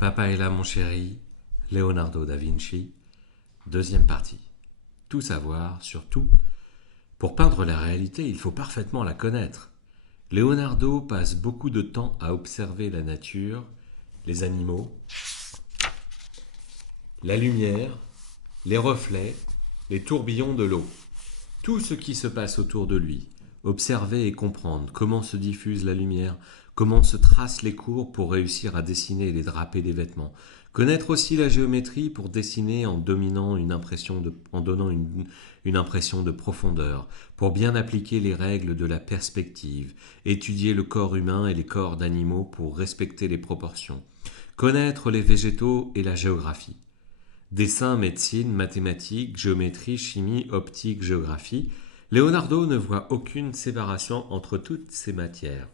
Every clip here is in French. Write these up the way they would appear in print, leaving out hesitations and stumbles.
Papa est là, mon chéri, Leonardo da Vinci, deuxième partie. Tout savoir sur tout. Pour peindre la réalité, il faut parfaitement la connaître. Leonardo passe beaucoup de temps à observer la nature, les animaux, la lumière, les reflets, les tourbillons de l'eau, tout ce qui se passe autour de lui. Observer et comprendre comment se diffuse la lumière, comment se tracent les courbes pour réussir à dessiner les drapés des vêtements. Connaître aussi la géométrie pour dessiner en dominant en donnant une impression de profondeur, pour bien appliquer les règles de la perspective, étudier le corps humain et les corps d'animaux pour respecter les proportions, connaître les végétaux et la géographie. Dessin, médecine, mathématiques, géométrie, chimie, optique, géographie, Leonardo ne voit aucune séparation entre toutes ces matières.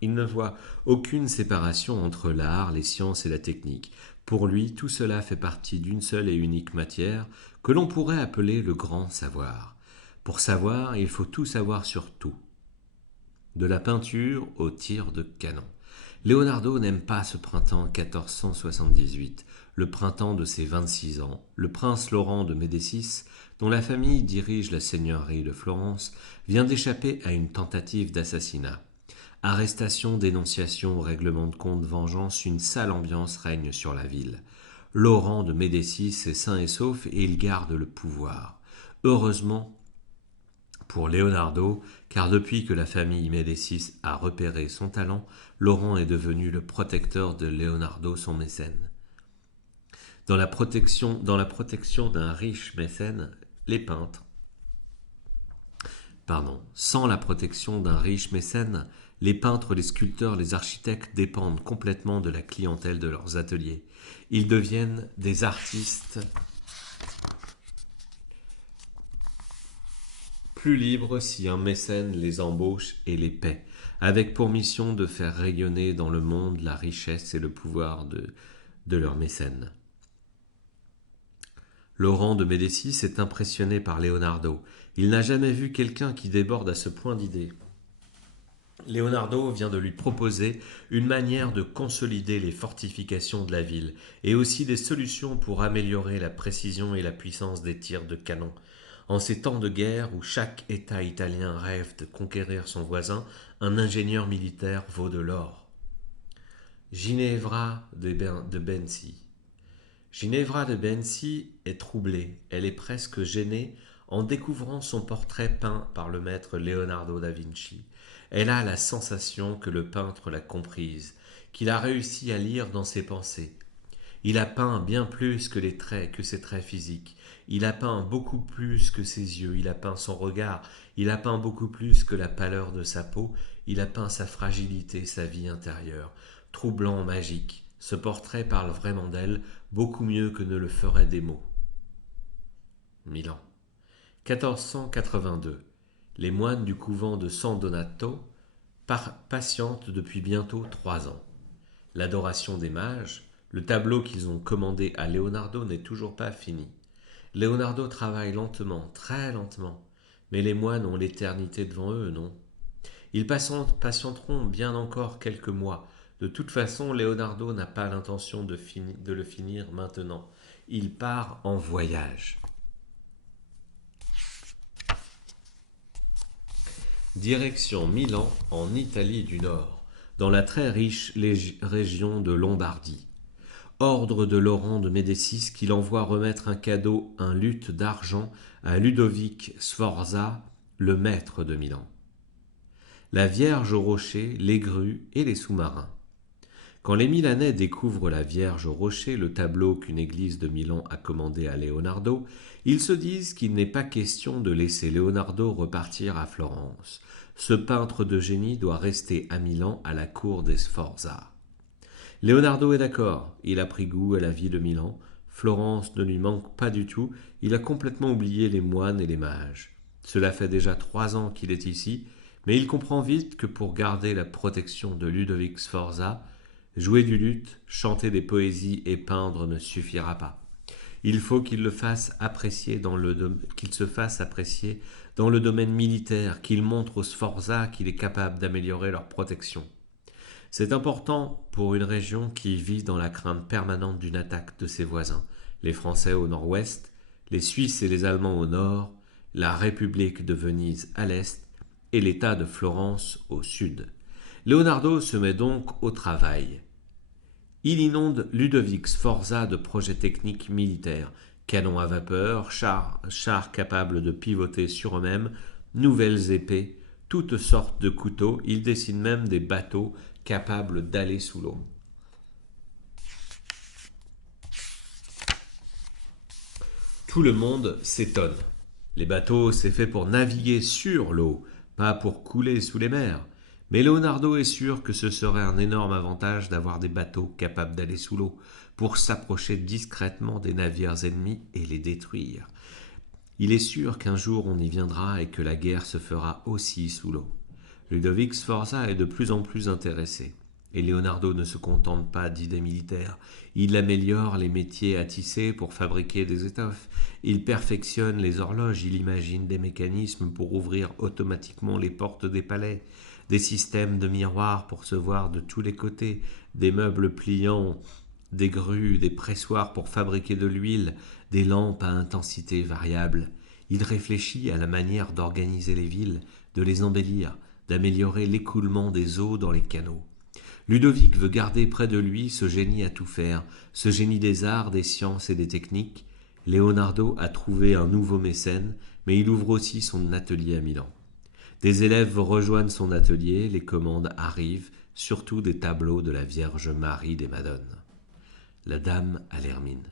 Il ne voit aucune séparation entre l'art, les sciences et la technique. Pour lui, tout cela fait partie d'une seule et unique matière que l'on pourrait appeler le grand savoir. Pour savoir, il faut tout savoir sur tout, de la peinture au tir de canon. Leonardo n'aime pas ce printemps 1478, le printemps de ses 26 ans. Le prince Laurent de Médicis, dont la famille dirige la seigneurie de Florence, vient d'échapper à une tentative d'assassinat. Arrestation, dénonciation, règlement de compte, vengeance, une sale ambiance règne sur la ville. Laurent de Médicis est sain et sauf et il garde le pouvoir. Heureusement pour Leonardo, car depuis que la famille Médicis a repéré son talent, Laurent est devenu le protecteur de Leonardo, son mécène. Dans la protection d'un riche mécène, les peintres, sans la protection d'un riche mécène, les peintres, les sculpteurs, les architectes dépendent complètement de la clientèle de leurs ateliers. Ils deviennent des artistes plus libres si un mécène les embauche et les paie, avec pour mission de faire rayonner dans le monde la richesse et le pouvoir de leur mécène. Laurent de Médicis est impressionné par Leonardo. Il n'a jamais vu quelqu'un qui déborde à ce point d'idées. Leonardo vient de lui proposer une manière de consolider les fortifications de la ville et aussi des solutions pour améliorer la précision et la puissance des tirs de canon. En ces temps de guerre où chaque État italien rêve de conquérir son voisin, un ingénieur militaire vaut de l'or. Ginevra de Benci. Ginevra de Benci est troublée, elle est presque gênée en découvrant son portrait peint par le maître Leonardo da Vinci. Elle a la sensation que le peintre l'a comprise, qu'il a réussi à lire dans ses pensées. Il a peint bien plus que ses traits physiques. Il a peint beaucoup plus que ses yeux. Il a peint son regard. Il a peint beaucoup plus que la pâleur de sa peau. Il a peint sa fragilité, sa vie intérieure. Troublant, magique. Ce portrait parle vraiment d'elle, beaucoup mieux que ne le feraient des mots. Milan. 1482. Les moines du couvent de San Donato patientent depuis bientôt 3 ans. L'adoration des mages, le tableau qu'ils ont commandé à Leonardo n'est toujours pas fini. Leonardo travaille lentement, très lentement, mais les moines ont l'éternité devant eux, non? Ils patienteront bien encore quelques mois. De toute façon, Leonardo n'a pas l'intention de le finir maintenant. Il part en voyage. Direction Milan, en Italie du Nord, dans la très riche région de Lombardie. Ordre de Laurent de Médicis qu'il envoie remettre un luth d'argent à Ludovic Sforza, le maître de Milan. La Vierge au rocher, les grues et les sous-marins. Quand les Milanais découvrent la Vierge au rocher, le tableau qu'une église de Milan a commandé à Leonardo, ils se disent qu'il n'est pas question de laisser Leonardo repartir à Florence. Ce peintre de génie doit rester à Milan à la cour des Sforza. Leonardo est d'accord, il a pris goût à la vie de Milan, Florence ne lui manque pas du tout, il a complètement oublié les moines et les mages. Cela fait déjà 3 ans qu'il est ici, mais il comprend vite que pour garder la protection de Ludovic Sforza, jouer du luth, chanter des poésies et peindre ne suffira pas. Il faut qu'il se fasse apprécier dans le domaine militaire, qu'il montre aux Sforza qu'il est capable d'améliorer leur protection. C'est important pour une région qui vit dans la crainte permanente d'une attaque de ses voisins, les Français au nord-ouest, les Suisses et les Allemands au nord, la République de Venise à l'est et l'État de Florence au sud. Leonardo se met donc au travail. Il inonde Ludovic Sforza de projets techniques militaires, canons à vapeur, chars capables de pivoter sur eux-mêmes, nouvelles épées, toutes sortes de couteaux. Il dessine même des bateaux capables d'aller sous l'eau. Tout le monde s'étonne. Les bateaux, c'est fait pour naviguer sur l'eau, pas pour couler sous les mers. Mais Leonardo est sûr que ce serait un énorme avantage d'avoir des bateaux capables d'aller sous l'eau, pour s'approcher discrètement des navires ennemis et les détruire. Il est sûr qu'un jour on y viendra et que la guerre se fera aussi sous l'eau. Ludovic Sforza est de plus en plus intéressé. Et Leonardo ne se contente pas d'idées militaires. Il améliore les métiers à tisser pour fabriquer des étoffes. Il perfectionne les horloges. Il imagine des mécanismes pour ouvrir automatiquement les portes des palais, des systèmes de miroirs pour se voir de tous les côtés, des meubles pliants, des grues, des pressoirs pour fabriquer de l'huile, des lampes à intensité variable. Il réfléchit à la manière d'organiser les villes, de les embellir, d'améliorer l'écoulement des eaux dans les canaux. Ludovic veut garder près de lui ce génie à tout faire, ce génie des arts, des sciences et des techniques. Leonardo a trouvé un nouveau mécène, mais il ouvre aussi son atelier à Milan. Des élèves rejoignent son atelier, les commandes arrivent, surtout des tableaux de la Vierge Marie des Madones. La Dame à l'Hermine.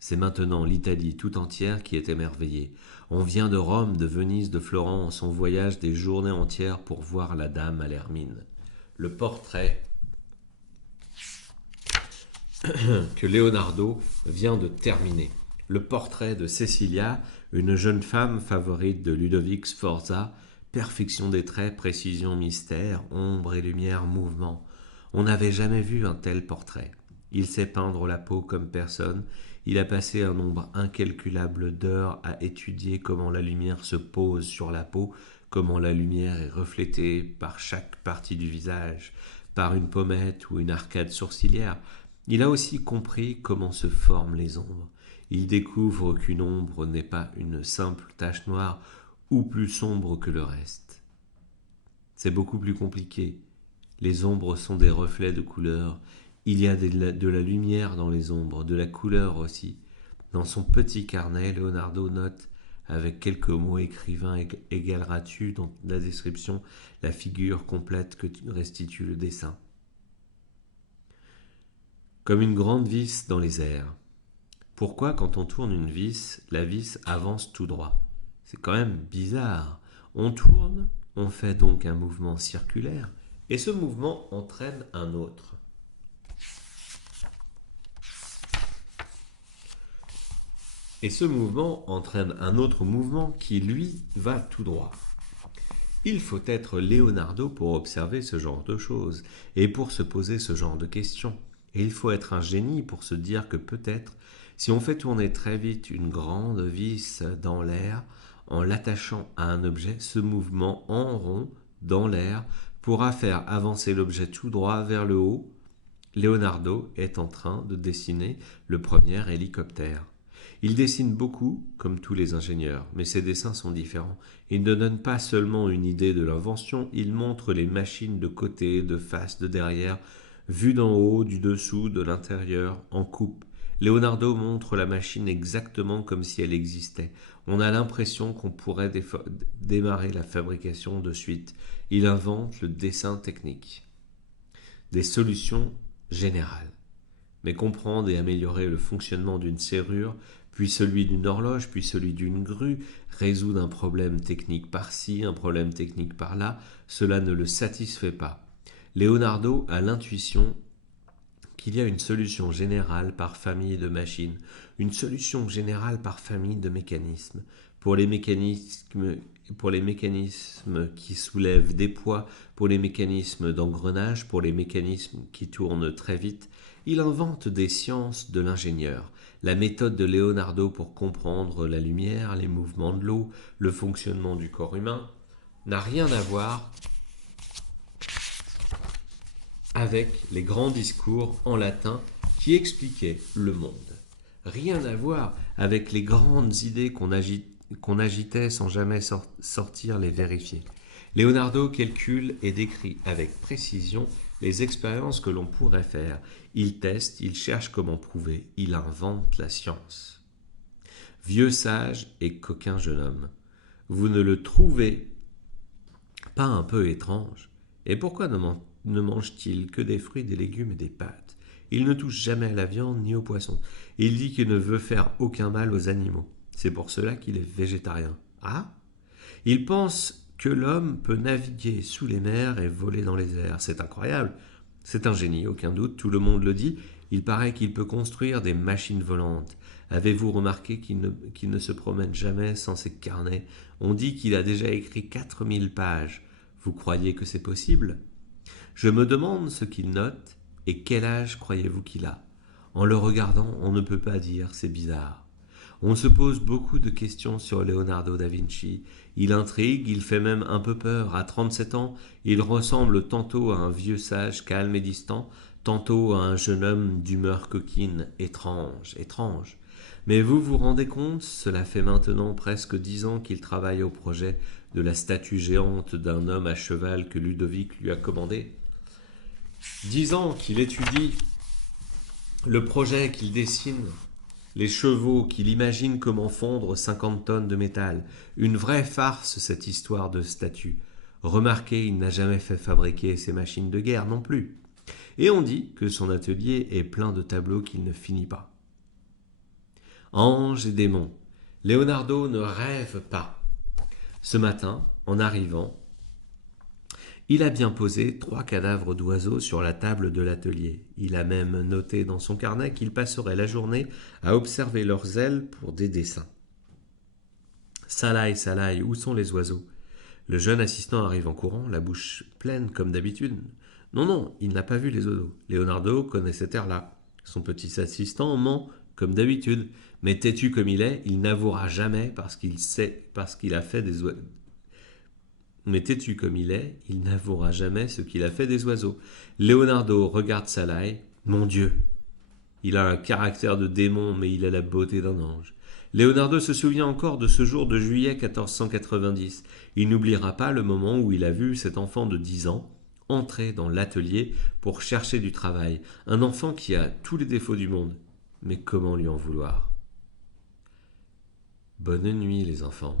C'est maintenant l'Italie tout entière qui est émerveillée. On vient de Rome, de Venise, de Florence, on voyage des journées entières pour voir la Dame à l'Hermine. Le portrait que Leonardo vient de terminer. Le portrait de Cecilia, une jeune femme favorite de Ludovic Sforza, perfection des traits, précision, mystère, ombre et lumière, mouvement. On n'avait jamais vu un tel portrait. Il sait peindre la peau comme personne. Il a passé un nombre incalculable d'heures à étudier comment la lumière se pose sur la peau, comment la lumière est reflétée par chaque partie du visage, par une pommette ou une arcade sourcilière. Il a aussi compris comment se forment les ombres. Il découvre qu'une ombre n'est pas une simple tache noire ou plus sombre que le reste. C'est beaucoup plus compliqué. Les ombres sont des reflets de couleurs. Il y a de la lumière dans les ombres, de la couleur aussi. Dans son petit carnet, Leonardo note avec quelques mots écrivains égaleras-tu dans la description la figure complète que restitue le dessin. Comme une grande vis dans les airs. Pourquoi, quand on tourne une vis, la vis avance tout droit? C'est quand même bizarre. On tourne, on fait donc un mouvement circulaire, et ce mouvement entraîne un autre. Et ce mouvement entraîne un autre mouvement qui, lui, va tout droit. Il faut être Leonardo pour observer ce genre de choses, et pour se poser ce genre de questions. Et il faut être un génie pour se dire que peut-être, si on fait tourner très vite une grande vis dans l'air, en l'attachant à un objet, ce mouvement en rond dans l'air pourra faire avancer l'objet tout droit vers le haut. Leonardo est en train de dessiner le premier hélicoptère. Il dessine beaucoup, comme tous les ingénieurs, mais ses dessins sont différents. Il ne donne pas seulement une idée de l'invention, il montre les machines de côté, de face, de derrière, vues d'en haut, du dessous, de l'intérieur, en coupe. Leonardo montre la machine exactement comme si elle existait. On a l'impression qu'on pourrait démarrer la fabrication de suite. Il invente le dessin technique. Des solutions générales. Mais comprendre et améliorer le fonctionnement d'une serrure, puis celui d'une horloge, puis celui d'une grue, résoudre un problème technique par-ci, un problème technique par-là, cela ne le satisfait pas. Leonardo a l'intuition qu'il y a une solution générale par famille de machines, une solution générale par famille de mécanismes. Pour les mécanismes qui soulèvent des poids, pour les mécanismes d'engrenage, pour les mécanismes qui tournent très vite, il invente des sciences de l'ingénieur. La méthode de Leonardo pour comprendre la lumière, les mouvements de l'eau, le fonctionnement du corps humain, n'a rien à voir avec les grands discours en latin qui expliquaient le monde. Rien à voir avec les grandes idées qu'on agitait sans jamais sortir les vérifier. Leonardo calcule et décrit avec précision les expériences que l'on pourrait faire. Il teste, il cherche comment prouver, il invente la science. Vieux sage et coquin jeune homme, vous ne le trouvez pas un peu étrange? Et pourquoi ne mange-t-il que des fruits, des légumes et des pâtes? Il ne touche jamais à la viande ni au poisson. Il dit qu'il ne veut faire aucun mal aux animaux. C'est pour cela qu'il est végétarien. Ah? Il pense que l'homme peut naviguer sous les mers et voler dans les airs. C'est incroyable. C'est un génie, aucun doute, tout le monde le dit. Il paraît qu'il peut construire des machines volantes. Avez-vous remarqué qu'il ne se promène jamais sans ses carnets? On dit qu'il a déjà écrit 4000 pages. Vous croyez que c'est possible? Je me demande ce qu'il note et quel âge croyez-vous qu'il a? En le regardant, on ne peut pas dire, c'est bizarre. On se pose beaucoup de questions sur Leonardo da Vinci. Il intrigue, il fait même un peu peur. À 37 ans, il ressemble tantôt à un vieux sage calme et distant, tantôt à un jeune homme d'humeur coquine, étrange, étrange. Mais vous vous rendez compte, cela fait maintenant presque 10 ans qu'il travaille au projet de la statue géante d'un homme à cheval que Ludovic lui a commandé. 10 ans qu'il étudie le projet, qu'il dessine, les chevaux, qu'il imagine comment fondre 50 tonnes de métal. Une vraie farce, cette histoire de statue. Remarquez, il n'a jamais fait fabriquer ses machines de guerre non plus. Et on dit que son atelier est plein de tableaux qu'il ne finit pas. Anges et démons, Leonardo ne rêve pas. Ce matin, en arrivant, il a bien posé 3 cadavres d'oiseaux sur la table de l'atelier. Il a même noté dans son carnet qu'il passerait la journée à observer leurs ailes pour des dessins. Salaï, Salaï, où sont les oiseaux? Le jeune assistant arrive en courant, la bouche pleine comme d'habitude. Non, non, il n'a pas vu les oiseaux. Leonardo connaît cet air-là. Son petit assistant ment comme d'habitude. Mais têtu comme il n'avouera jamais parce qu'il a fait des oiseaux. Mais têtu comme il n'avouera jamais ce qu'il a fait des oiseaux. Leonardo regarde Salaï. Mon Dieu, il a un caractère de démon, mais il a la beauté d'un ange. Leonardo se souvient encore de ce jour de juillet 1490. Il n'oubliera pas le moment où il a vu cet enfant de 10 ans entrer dans l'atelier pour chercher du travail. Un enfant qui a tous les défauts du monde. Mais comment lui en vouloir? Bonne nuit les enfants.